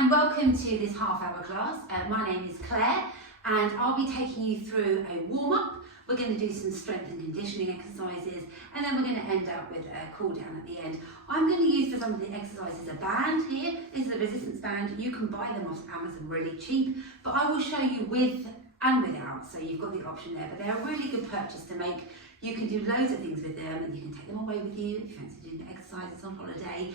and welcome to this half-hour class. My name is Claire and I'll be taking you through a warm-up. We're going to do some strength and conditioning exercises and then we're going to end up with a cool down at the end. I'm going to use for some of the exercises a band here. This is a resistance band. You can buy them off Amazon really cheap, but I will show you with and without, so you've got the option there. But they're a really good purchase to make. You can do loads of things with them and you can take them away with you if you fancy doing exercises on holiday.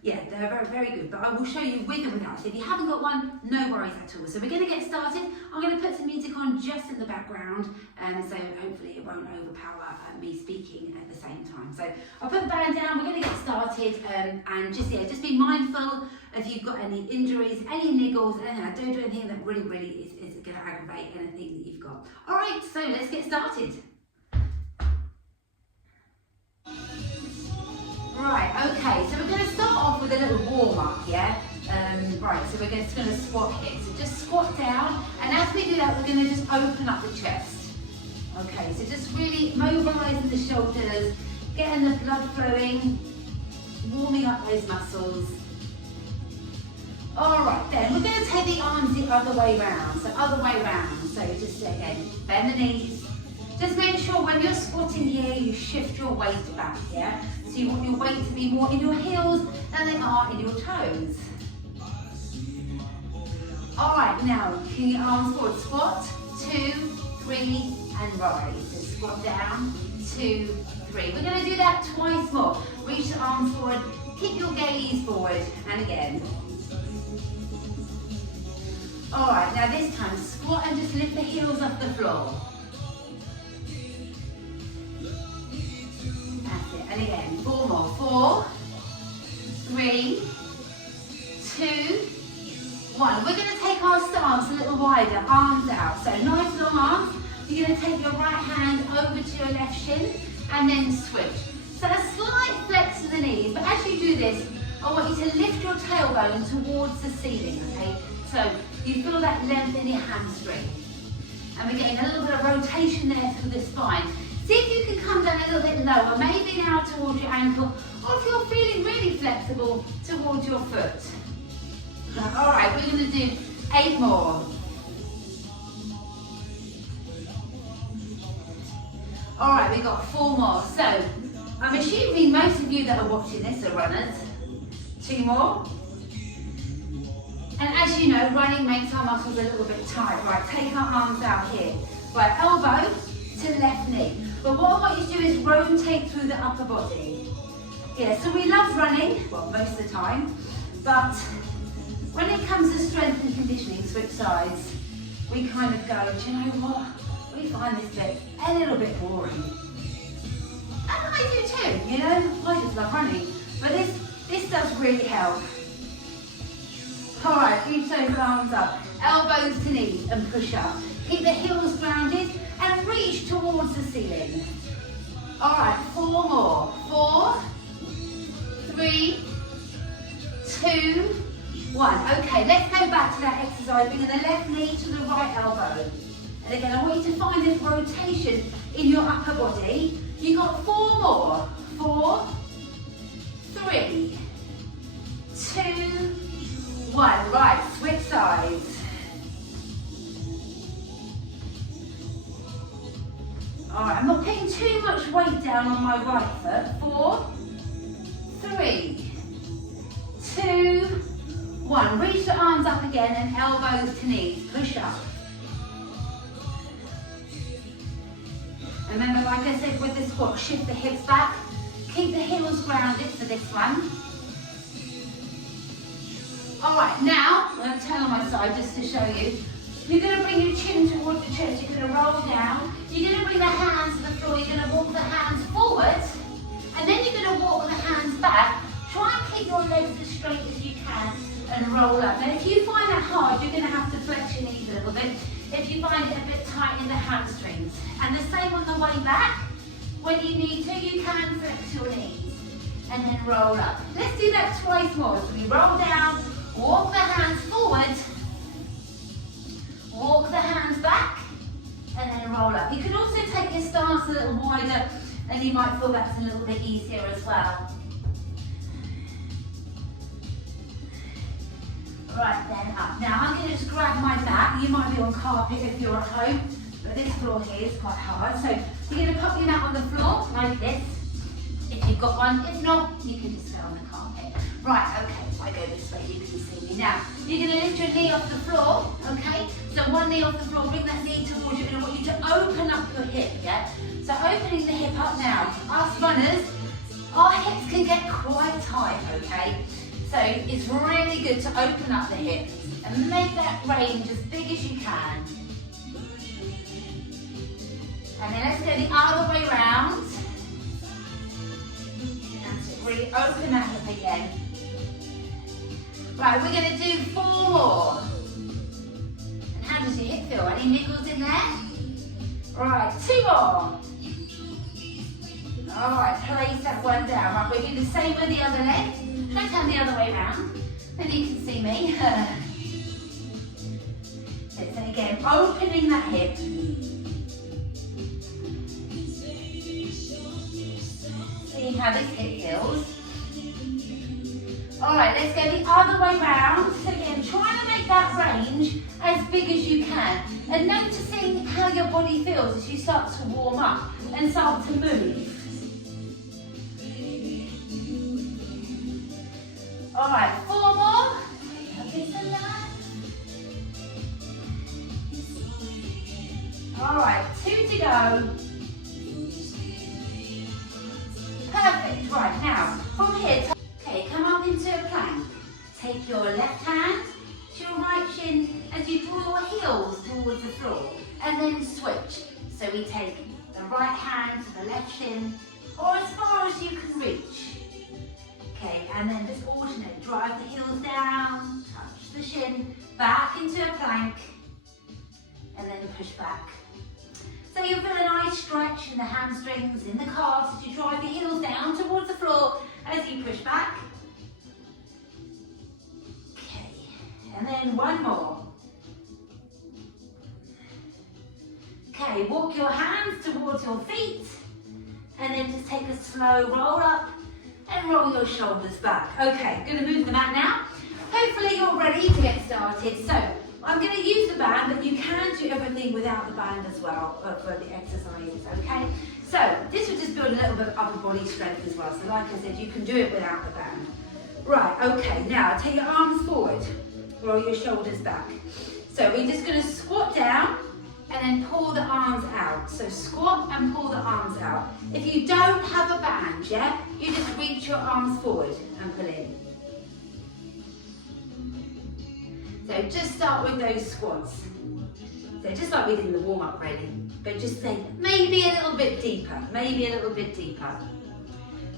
Yeah, they're very, very good. But I will show you with and without. So if you haven't got one, no worries at all. So we're going to get started. I'm going to put some music on just in the background, so hopefully it won't overpower me speaking at the same time. So I'll put the band down, we're going to get started, and just be mindful if you've got any injuries, any niggles, and don't do anything that really is going to aggravate anything that you've got. All right, so let's get started. Right, okay, so we're going to start off with a little warm-up, yeah? Right, so we're just going to squat here. So just squat down, and as we do that, we're going to just open up the chest. Okay, so just really mobilising the shoulders, getting the blood flowing, warming up those muscles. All right, then we're going to take the arms the other way round. So other way round. So just again, bend the knees. Just make sure when you're squatting here, you shift your weight back, yeah? So you want your weight to be more in your heels than they are in your toes. All right, now, bring your arms forward. Squat, 2, 3, and rise. So squat down, 2, 3. We're going to do that twice more. Reach the arms forward, keep your gaze forward, and again. All right, now this time, squat and just lift the heels off the floor. That's it, and again, 4 more. 4, 3, 2, 1. We're going to take our stance a little wider, arms out. So nice long arms. You're going to take your right hand over to your left shin and then switch. So a slight flex to the knees, but as you do this, I want you to lift your tailbone towards the ceiling, okay? So you feel that length in your hamstring. And we're getting a little bit of rotation there through the spine. See if you can come down a little bit lower, maybe now towards your ankle, or if you're feeling really flexible, towards your foot. All right, we're going to do 8 more. All right, we've got 4 more. So I'm assuming most of you that are watching this are runners. 2 more. And as you know, running makes our muscles a little bit tight. Right, take our arms out here. Right, elbow to left knee. But what I want you to do is rotate through the upper body. Yeah, so we love running, well, most of the time, but when it comes to strength and conditioning, switch sides, we kind of go, do you know what? We find this bit a little bit boring. And I do too, you know? I just love running. But this does really help. All right, reach those arms up, elbows to knees and push up. Keep the heels grounded and reach towards the ceiling. All right, 4 more. 4, 3, 2, 1. Okay, let's go back to that exercise, bringing the left knee to the right elbow. And again, I want you to find this rotation in your upper body. You've got 4 more. 4, 3, 2, 1. Right, switch sides. All right, I'm not putting too much weight down on my right foot. 4, 3, 2, 1. Reach the arms up again and elbows to knees. Push up. Remember, like I said with the squat, shift the hips back. Keep the heels grounded for this one. All right, now, I'm going to turn on my side just to show you. You're going to bring your chin towards the chest. You're going to roll down. You're going to bring the hands to the floor. You're going to walk the hands forward. And then you're going to walk the hands back. Try and keep your legs as straight as you can and roll up. Now, if you find that hard, you're going to have to flex your knees a little bit. If you find it a bit tight in the hamstrings. And the same on the way back. When you need to, you can flex your knees. And then roll up. Let's do that twice more. So we roll down. Walk the hands forward, walk the hands back, and then roll up. You can also take your stance a little wider, and you might feel that's a little bit easier as well. Right, then up. Now I'm going to just grab my mat. You might be on carpet if you're at home, but this floor here is quite hard. So you're going to pop your mat on the floor like this, if you've got one. If not, you can just go on the carpet. Right, okay, so I go this way, you can see me. Now, you're going to lift your knee off the floor, okay? So one knee off the floor, bring that knee towards you, and I want you to open up your hip, yeah? So opening the hip up now. Us runners, our hips can get quite tight, okay? So it's really good to open up the hip and make that range as big as you can. And then let's go the other way round. That's it, really open that hip again. Right, we're going to do 4 more. And how does your hip feel? Any niggles in there? Right, 2 more. Alright, place that one down. Right, we're doing the same with the other leg. Should I turn the other way round? Then you can see me. So again, opening that hip. See how this hip feels. Alright, let's go the other way round. So again, trying to make that range as big as you can. And noticing how your body feels as you start to warm up and start to move. Alright, 4 more. Alright, 2 to go. Perfect. Right, now, from here, okay, come up into a plank. Take your left hand to your right shin as you draw your heels towards the floor. And then switch. So we take the right hand to the left shin, or as far as you can reach. Okay, and then just alternate. Drive the heels down, touch the shin, back into a plank, and then push back. So you'll feel a nice stretch in the hamstrings, in the calves, as you drive the heels down towards the floor as you push back. Okay, and then 1 more. Okay, walk your hands towards your feet, and then just take a slow roll up and roll your shoulders back. Okay, going to move the mat now. Hopefully you're ready to get started. So I'm going to use the band, but you can do everything without the band as well for the exercises, okay? So this will just build a little bit of upper body strength as well. So like I said, you can do it without the band. Right, okay, now take your arms forward, roll your shoulders back. So we're just going to squat down and then pull the arms out. So squat and pull the arms out. If you don't have a band, yeah, you just reach your arms forward and pull in. So just start with those squats. So just like we did in the warm-up really, but just say maybe a little bit deeper, maybe a little bit deeper.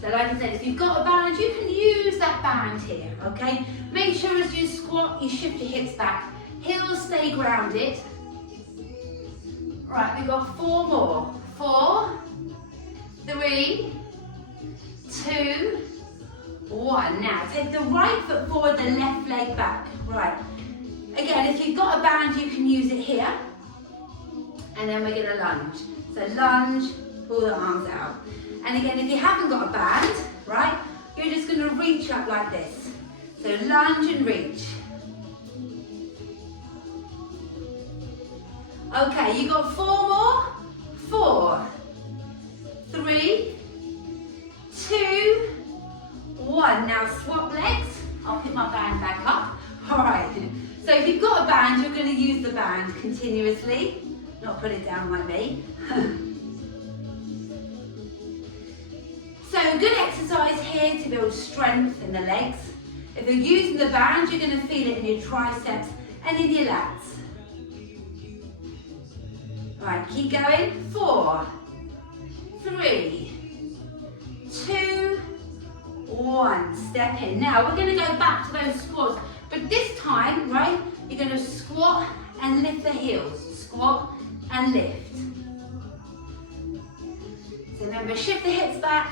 So like I said, if you've got a band, you can use that band here, okay? Make sure as you squat, you shift your hips back. Heels stay grounded. Right, we've got 4 more. 4, 3, 2, 1. Now take the right foot forward, the left leg back. Right. Again, if you've got a band, you can use it here. And then we're going to lunge. So lunge, pull the arms out. And again, if you haven't got a band, right, you're just going to reach up like this. So lunge and reach. Okay, you got 4 more. 4, 3, 2, 1. Now swap legs. I'll pick my band back up. All right. So if you've got a band, you're going to use the band continuously. Not put it down like me. So good exercise here to build strength in the legs. If you're using the band, you're going to feel it in your triceps and in your lats. Right, keep going. 4, 3, 2, 1. Step in. Now we're going to go back to those squats, but this time, right, you're going to squat and lift the heels. Squat and lift. So remember, shift the hips back.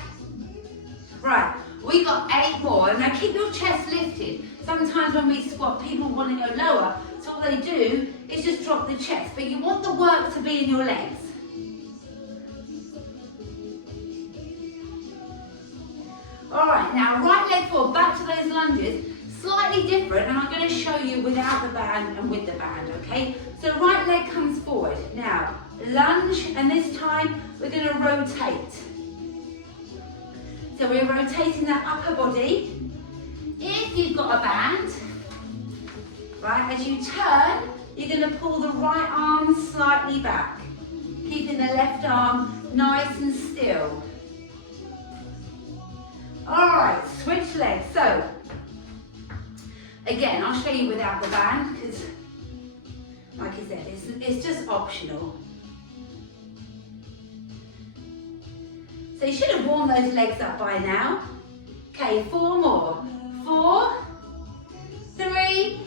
Right, we got 8 more. Now keep your chest lifted. Sometimes when we squat, people want to go lower, so all they do is just drop the chest, but you want the work to be in your legs. All right, now right leg forward, back to those lunges. Slightly slightly different, and I'm going to show you without the band and with the band, okay? So right leg comes forward. Now, lunge, and this time we're going to rotate. So we're rotating that upper body. If you've got a band, right, as you turn, you're going to pull the right arm slightly back, keeping the left arm nice and still. All right, switch legs. So, again, I'll show you without the band because, like I said, it's just optional. So you should have warmed those legs up by now. Okay, 4 more. 4, 3,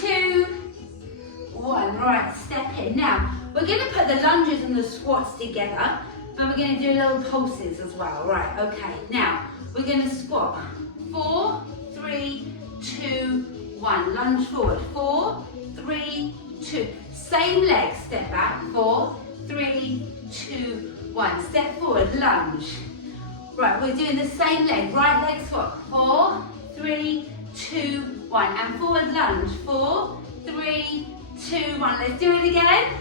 2, 1. Right, step in. Now, we're going to put the lunges and the squats together, but we're going to do little pulses as well. Right, okay. Now, we're going to squat. 4, 3, 2, 1. Lunge forward. 4, 3, 2. Same leg. Step back. 4, 3, 2, 1. Step forward. Lunge. Right, we're doing the same leg. Right leg swap. 4, 3, 2, 1. And forward lunge. 4, 3, 2, 1. Let's do it again.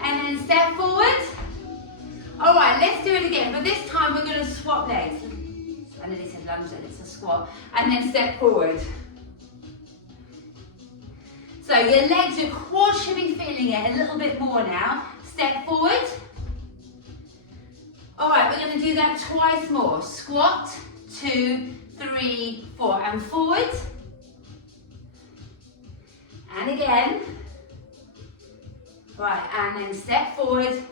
And then step forward. All right, let's do it again. But this time we're going to swap legs. I nearly said lunge then, it's a squat. And then step forward. So your legs, your quads should be feeling it a little bit more now. Step forward. All right, we're going to do that twice more. Squat, 2, 3, 4, and forward. And again. Right, and then step forward.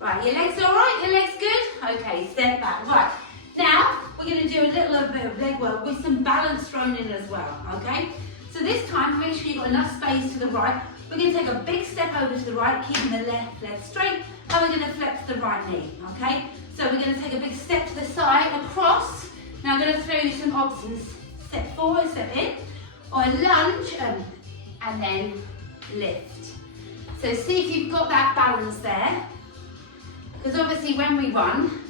Right, your legs all right? Your legs good? Okay, step back. Right, now we're going to do a little bit of leg work with some balance thrown in as well, okay? So this time, make sure you've got enough space to the right. We're going to take a big step over to the right, keeping the left leg straight, and we're going to flex the right knee, okay? So we're going to take a big step to the side, across. Now I'm going to throw you some options. Step forward, step in, or lunge, and then lift. So see if you've got that balance there. Because obviously when we run,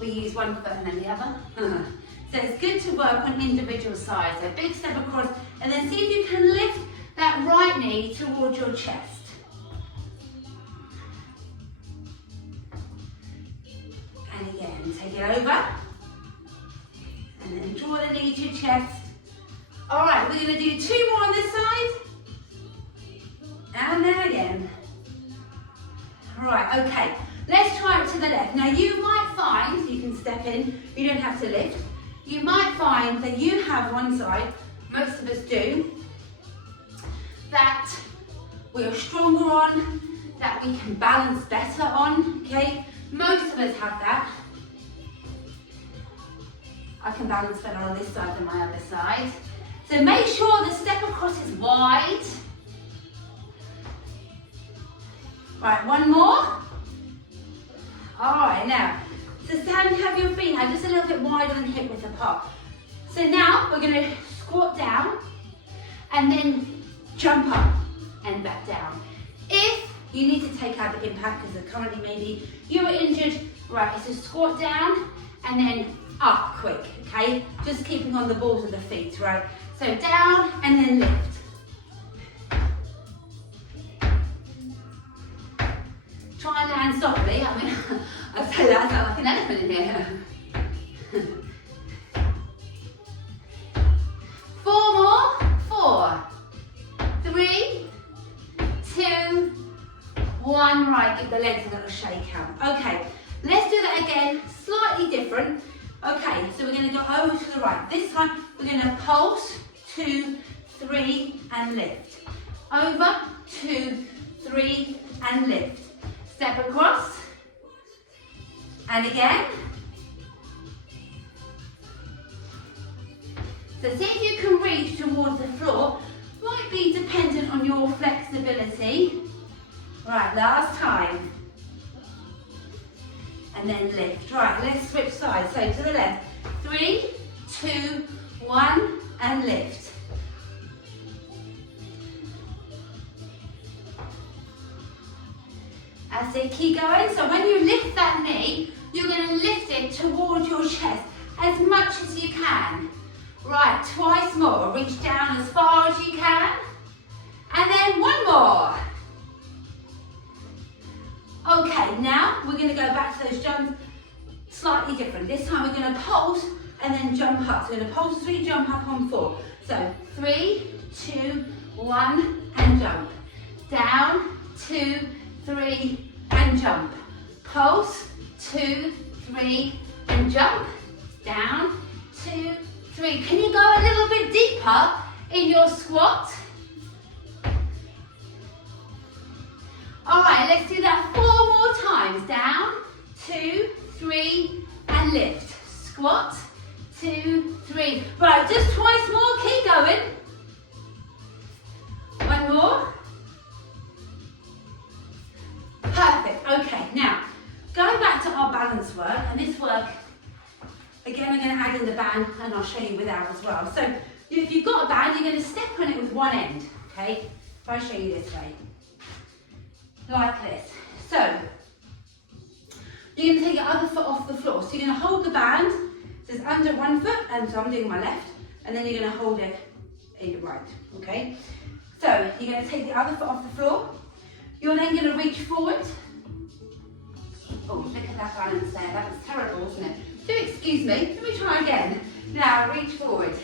we use one foot and then the other. So it's good to work on individual sides. So big step across, and then see if you can lift that right knee towards your chest. And again, take it over. And then draw the knee to your chest. All right, we're going to do 2 more on this side. And then again. Right, okay. Let's try it to the left. Now you might find, you can step in, you don't have to lift. You might find that you have one side, most of us do, that we are stronger on, that we can balance better on, okay? Most of us have that. I can balance better on this side than my other side. So make sure the step across is wide. Right, 1 more. All right, now, so stand, have your feet now just a little bit wider than hip width apart. So now we're going to squat down and then jump up and back down. If you need to take out the impact because currently maybe you were injured, right, so squat down and then up quick, okay? Just keeping on the balls of the feet, right? So down and then lift. Try and land softly. I mean, I say that, I sound like an elephant in here. 4 more. 4, 3, 2, 1. Right, give the legs a little shake out. Okay, let's do that again, slightly different. Okay, so we're going to go over to the right. This time, we're going to pulse, 2, 3, and lift. Over, 2, 3, and lift. Step across, and again. So see if you can reach towards the floor. Might be dependent on your flexibility. Right, last time. And then lift. Right, let's switch sides. So to the left. 3, 2, 1, and lift. That's it, keep going. So when you lift that knee, you're going to lift it towards your chest. as much as you can. Right, twice more. Reach down as far as you can. And then one more. Okay, now we're going to go back to those jumps slightly different. This time we're going to pulse and then jump up. So we're going to pulse 3, jump up on 4. So 3, 2, 1 and jump. Down, 2, 3 and jump. Pulse, 2, 3 and jump. Down, 2, 3. Can you go a little bit deeper in your squat? All right, let's do that 4 more times. Down, 2, 3 and lift. Squat, 2, 3. Right, just twice more, keep going. One more. Perfect, okay, now, going back to our balance work, and this work, again, I'm going to add in the band, and I'll show you without as well. So, if you've got a band, you're going to step on it with one end, okay? If I show you this way. Like this. So, you're going to take your other foot off the floor. So you're going to hold the band, so it's under one foot, and so I'm doing my left, and then you're going to hold it in your right, okay? So, you're going to take the other foot off the floor. You're then going to reach forward. Oh, look at that balance there. That was terrible, wasn't it? Do excuse me. Let me try again. Now, reach forward.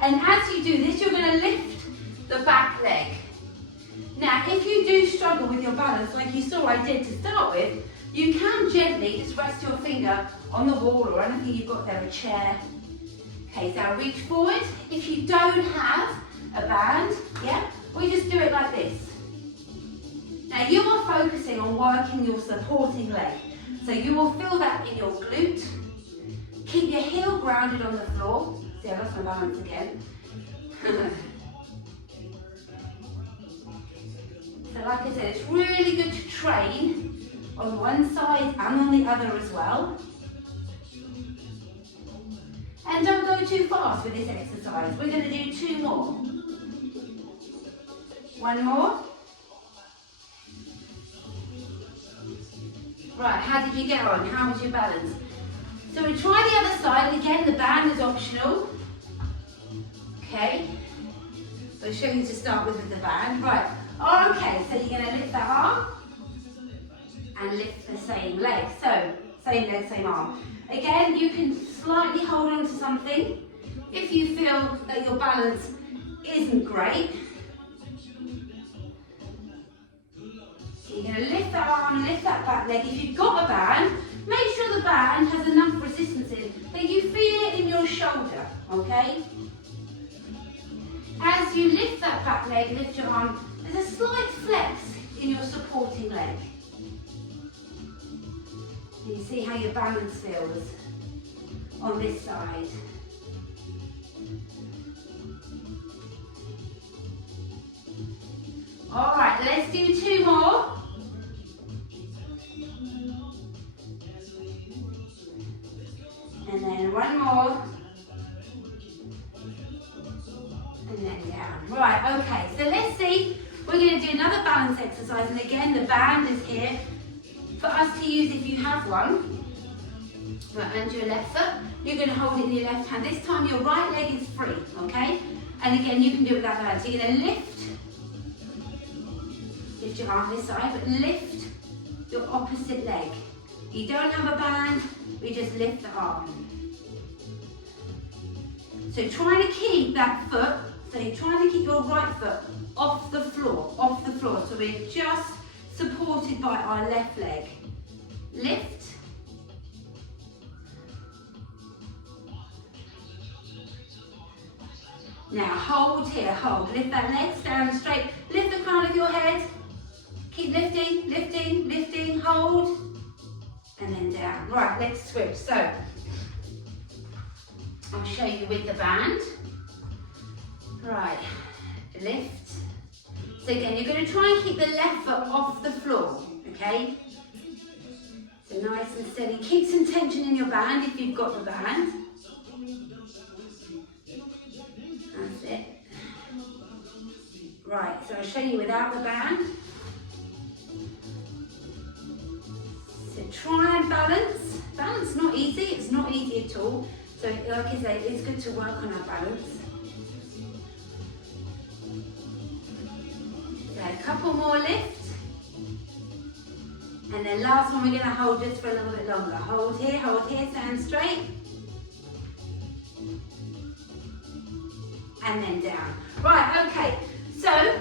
And as you do this, you're going to lift the back leg. Now, if you do struggle with your balance, like you saw I did to start with, you can gently just rest your finger on the wall or anything you've got there, a chair. Okay, so reach forward. If you don't have a band, yeah, we just do it like this. Now, you are focusing on working your supporting leg. So you will feel that in your glute. Keep your heel grounded on the floor. See, I lost my balance again. So like I said, it's really good to train on one side and on the other as well. And don't go too fast with this exercise. We're going to do 2 more. One more. Right, how did you get on? How was your balance? So we try the other side, and again, the band is optional. Okay. So I'll show you to start with the band. Right. Okay, so you're going to lift that arm and lift the same leg. So, same leg, same arm. Again, you can slightly hold on to something if you feel that your balance isn't great. So you're going to lift that arm and lift that back leg. If you've got a band, make sure the band has enough resistance in that you feel it in your shoulder, okay? As you lift that back leg, lift your arm, there's a slight flex in your supporting leg. You see how your balance feels on this side. All right, let's do 2 more. And then 1 more. And then down. Right, okay, so let's see. We're going to do another balance exercise, and again, the band is here for us to use if you have one. Right, under your left foot, you're going to hold it in your left hand. This time, your right leg is free, okay? And again, you can do it without band. So you're going to lift your arm this side, but lift your opposite leg. You don't have a band, we just lift the arm. So trying to keep that foot, so you're trying to keep your right foot off the floor. So we're just supported by our left leg. Lift. Now hold here, hold. Lift that leg, stand straight. Lift the crown of your head. Keep lifting, lifting, lifting, hold. And then down. Right, let's switch. So, I'll show you with the band. Right, lift. So again, you're going to try and keep the left foot off the floor, okay? So nice and steady. Keep some tension in your band if you've got the band. That's it. Right, so I'll show you without the band. So try and balance. Balance not easy. So like I say, it's good to work on our balance. So a couple more lifts. And then last one, we're going to hold just for a little bit longer. Hold here, stand straight. And then down. Right, okay. So,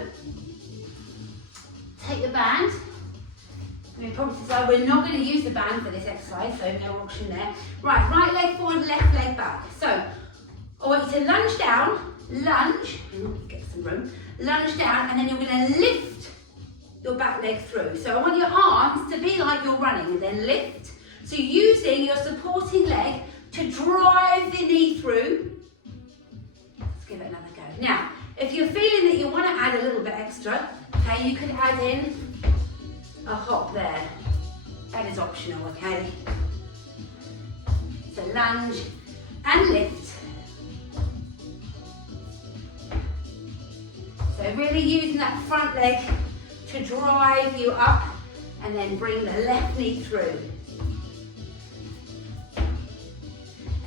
take the band. We promise that we're not going to use the band for this exercise, so no option there. Right leg forward, left leg back. So, I want you to lunge down, lunge, get some room, lunge down, and then you're going to lift your back leg through. So I want your arms to be like you're running, and then lift. So using your supporting leg to drive the knee through. Let's give it another go. Now, if you're feeling that you want to add a little bit extra, okay, you could add in a hop there. That is optional, okay? So lunge and lift. So really using that front leg to drive you up and then bring the left knee through.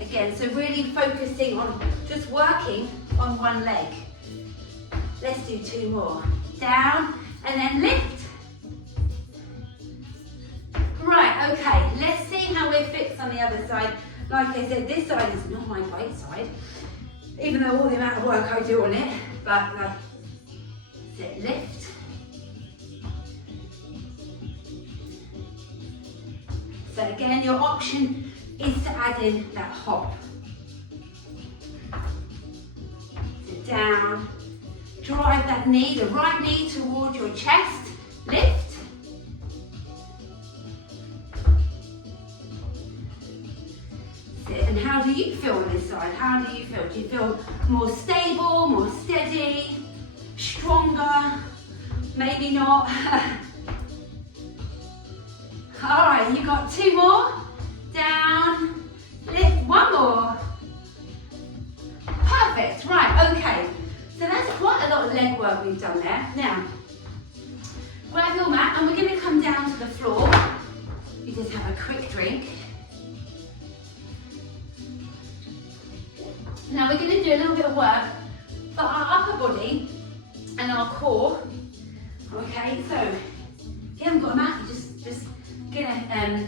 Again, so really focusing on just working on one leg. Let's do 2 more. Down and then lift. Right, okay, let's see how we're fixed on the other side. Like I said, this side is not my right side, even though all the amount of work I do on it, but lift. So again, your option is to add in that hop. So down, drive that knee, the right knee towards your chest, lift. And how do you feel on this side? How do you feel? Do you feel more stable, more steady, stronger? Maybe not. All right, you got 2 more. Down, lift, 1 more. Perfect, right, okay. So that's quite a lot of leg work we've done there. Now, grab your mat and we're going to come down to the floor. You just have a quick drink. Now we're going to do a little bit of work for our upper body and our core. Okay, so if you haven't got a mat, you're just gonna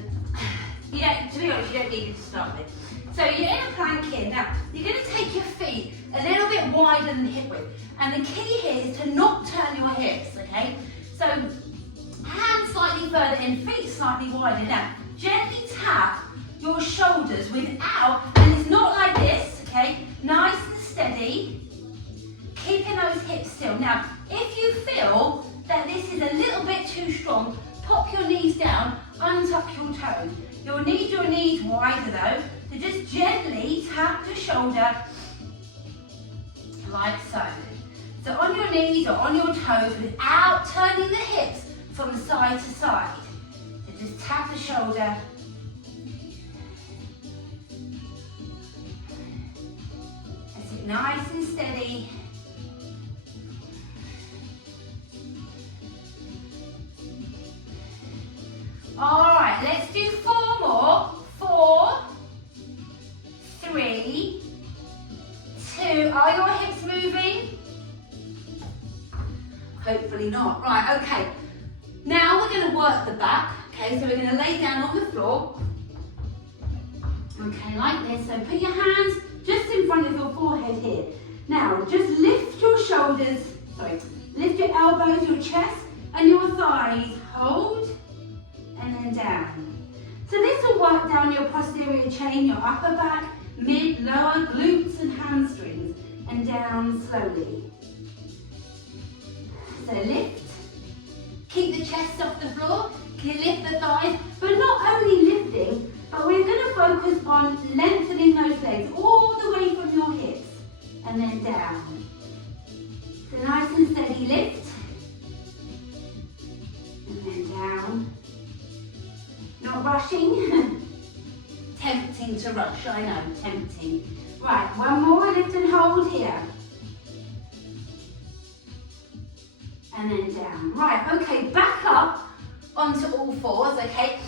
to be honest, you don't need it to start with. So you're in a plank here. Now you're going to take your feet a little bit wider than the hip width, and the key here is to not turn your hips. Okay, so hands slightly further in, feet slightly wider. Now gently tap your shoulders without, and it's not like this. Okay, nice and steady, keeping those hips still. Now, if you feel that this is a little bit too strong, pop your knees down, untuck your toes. You'll need your knees wider though, so just gently tap the shoulder, like so. So on your knees or on your toes, without turning the hips from side to side. So just tap the shoulder. Nice and steady. All right, let's do 4 more. 4, 3, 2. Are your hips moving? Hopefully not. Right, okay. Now we're going to work the back. Okay, so we're going to lay down on the floor. Okay, like this. So put your hands just in front of your forehead here. Now, just lift your shoulders, lift your elbows, your chest, and your thighs. Hold, and then down. So this will work down your posterior chain, your upper back, mid, lower, glutes and hamstrings, and down slowly. So lift, keep the chest off the floor, lift the thighs, but not only lifting, but we're going to focus on lengthening those legs all the way from your hips and then down. So nice and steady lift and then down. Not rushing. Tempting to rush, I know, tempting. Right, 1 more, lift and hold here. And then down. Right, okay, back up onto all fours, okay?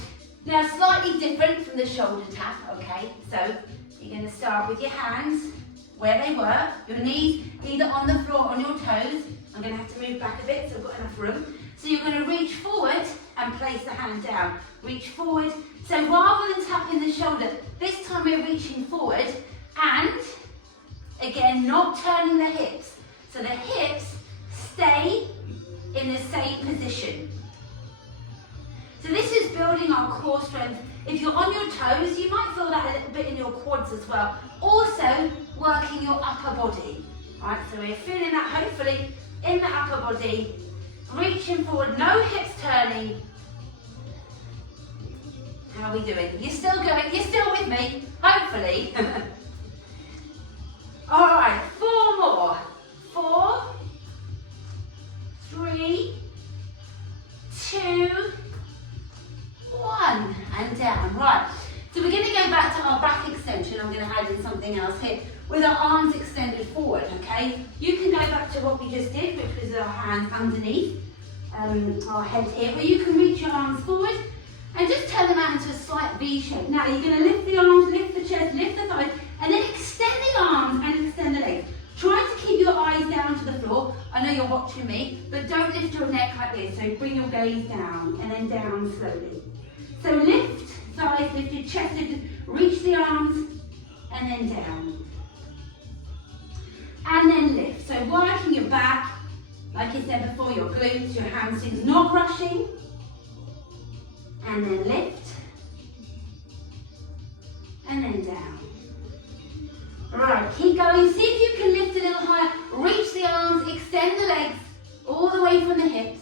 Now, slightly different from the shoulder tap, okay? So, you're going to start with your hands where they were, your knees either on the floor or on your toes. I'm going to have to move back a bit so I've got enough room. So you're going to reach forward and place the hand down. Reach forward. So rather than tapping the shoulder, this time we're reaching forward and, again, not turning the hips. So the hips stay in the same position. So this is building our core strength. If you're on your toes, you might feel that a little bit in your quads as well. Also, working your upper body. Right, so we're feeling that hopefully in the upper body. Reaching forward, no hips turning. How are we doing? You're still going, you're still with me, hopefully. All right, 4 more. 4, 3, 2, 1, and down. Right, so we're going to go back to our back extension. I'm going to add in something else here with our arms extended forward, okay? You can go back to what we just did, which was our hands underneath our head here, where you can reach your arms forward and just turn them out into a slight V shape. Now you're going to lift the arms, lift the chest, lift the thighs, and then extend the arms and extend the legs. Try to keep your eyes down to the floor. I know you're watching me, but don't lift your neck like this. So bring your gaze down and then down slowly. So lift thighs, lift your chest, reach the arms, and then down. And then lift. So working your back, like I said before, your glutes, your hamstrings, not rushing. And then lift. And then down. Right, keep going. See if you can lift a little higher. Reach the arms, extend the legs all the way from the hips.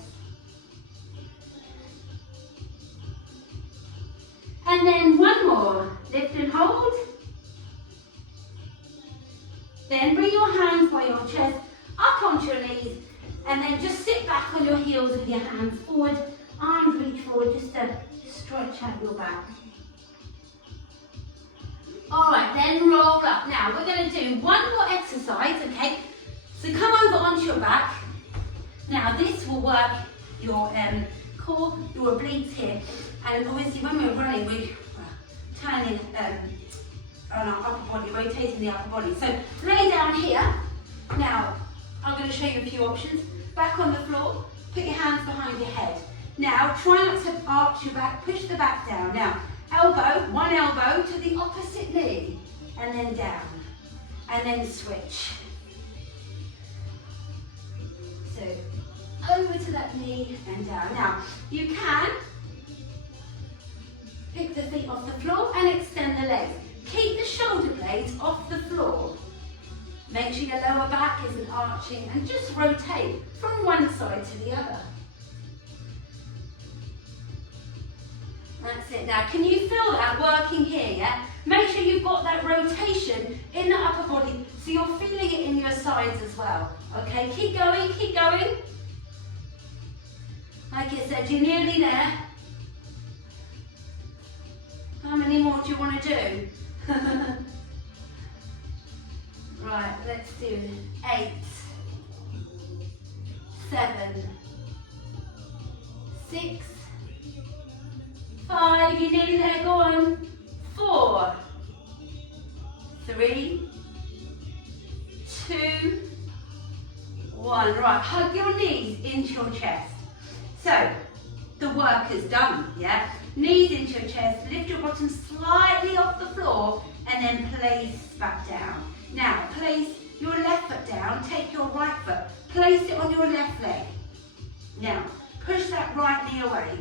And then one more. Lift and hold. Then bring your hands by your chest up onto your knees. And then just sit back on your heels with your hands forward. Arms reach forward just to stretch out your back. Alright, then roll up. Now we're going to do one more exercise, okay? So come over onto your back. Now this will work your core, your obliques here. And obviously when we're running, we're turning on our upper body, rotating the upper body. So lay down here. Now I'm going to show you a few options. Back on the floor, put your hands behind your head. Now try not to arch your back, push the back down. Now elbow, one elbow to the opposite knee, and then down, and then switch. So over to that knee and down. Now you can pick the feet off the floor and extend the legs. Keep the shoulder blades off the floor. Make sure your lower back isn't arching and just rotate from one side to the other. That's it. Now, can you feel that working here, yeah? Make sure you've got that rotation in the upper body so you're feeling it in your sides as well. Okay, keep going, keep going. Like I said, you're nearly there. How many more do you want to do? Right, let's do 8, 7, 6, 5, you're nearly there, go on. 4, 3, 2, 1. Right, hug your knees into your chest. So, the work is done, yeah? Knees into your chest, lift your bottom slightly off the floor, and then place back down. Now, place your left foot down, take your right foot, place it on your left leg. Now, push that right knee away.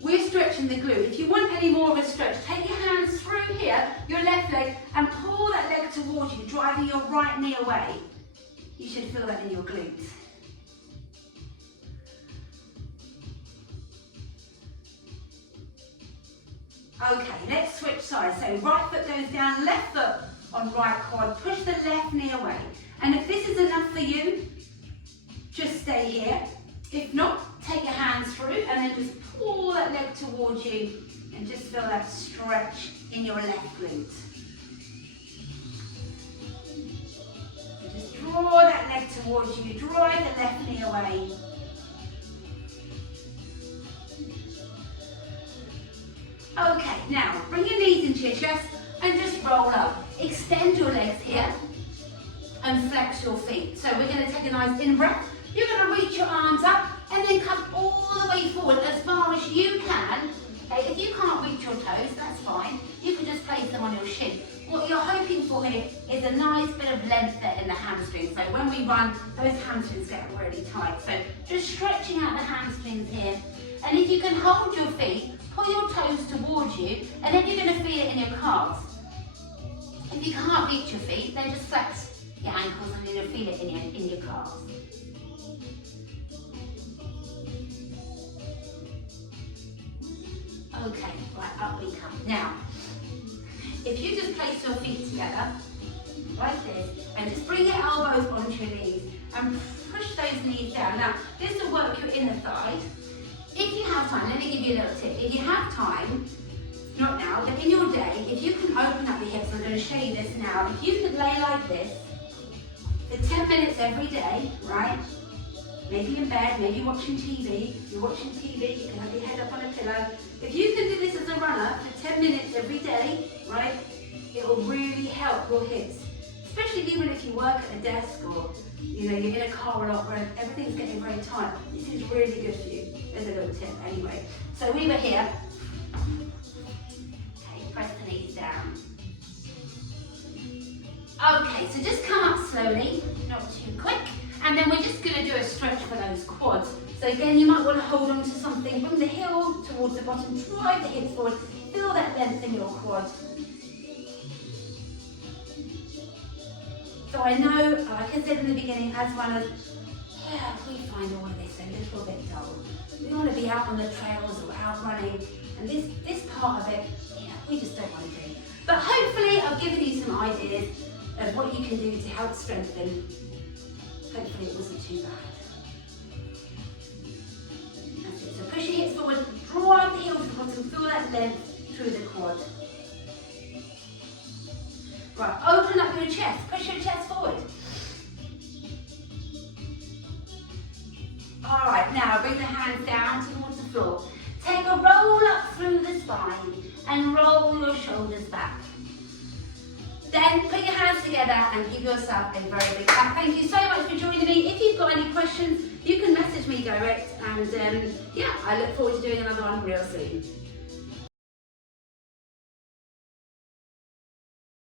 We're stretching the glute. If you want any more of a stretch, take your hands through here, your left leg, and pull that leg towards you, driving your right knee away. You should feel that in your glutes. Okay, let's switch sides. So right foot goes down, left foot on right quad. Push the left knee away. And if this is enough for you, just stay here. If not, take your hands through and then just pull that leg towards you and just feel that stretch in your left glute. So just draw that leg towards you, drive the left knee away. Okay, now bring your knees into your chest and just roll up. Extend your legs here and flex your feet. So we're going to take a nice in breath. You're going to reach your arms up and then come all the way forward as far as you can. Okay, if you can't reach your toes, that's fine. You can just place them on your shin. What you're hoping for here is a nice bit of length there in the hamstrings. So when we run, those hamstrings get really tight. So just stretching out the hamstrings here. And if you can hold your feet, pull your toes towards you, and then you're going to feel it in your calves. If you can't reach your feet, then just flex your ankles and you're going to feel it in your calves. Okay, right, up we come. Now, if you just place your feet together, like this, and just bring your elbows onto your knees, and push those knees down. Now, this will work your inner thighs. If you have time, let me give you a little tip. If you have time, not now, but in your day, if you can open up the hips, I'm going to show you this now. If you could lay like this for 10 minutes every day, right? Maybe in bed, maybe watching TV. You're watching TV, you can have your head up on a pillow. If you can do this as a runner for 10 minutes every day, right, it will really help your hips. Especially even if you work at a desk or you're in a car a lot where everything's getting very tight. This is really good for you. There's a little tip anyway. So we were here. Okay, press the knees down. Okay, so just come up slowly, not too quick. And then we're just going to do a stretch for those quads. So again, you might want to hold on to something, bring the heel towards the bottom, drive the hips forward, feel that length in your quads. So I know, like I said in the beginning, as runners, yeah, we find all of this a little bit dull. We want to be out on the trails or out running, and this part of it, we just don't want to do. But hopefully I've given you some ideas of what you can do to help strengthen. Hopefully it wasn't too bad. That's it. So push your hips forward, drive the heels to the bottom, feel that length through the quad. Right, open up your chest, push your chest forward. Alright, now bring the hands down towards the floor. Take a roll up through the spine and roll your shoulders back. Then put your hands together and give yourself a very big clap. Thank you so much for joining me. If you've got any questions, you can message me direct. And yeah, I look forward to doing another one real soon.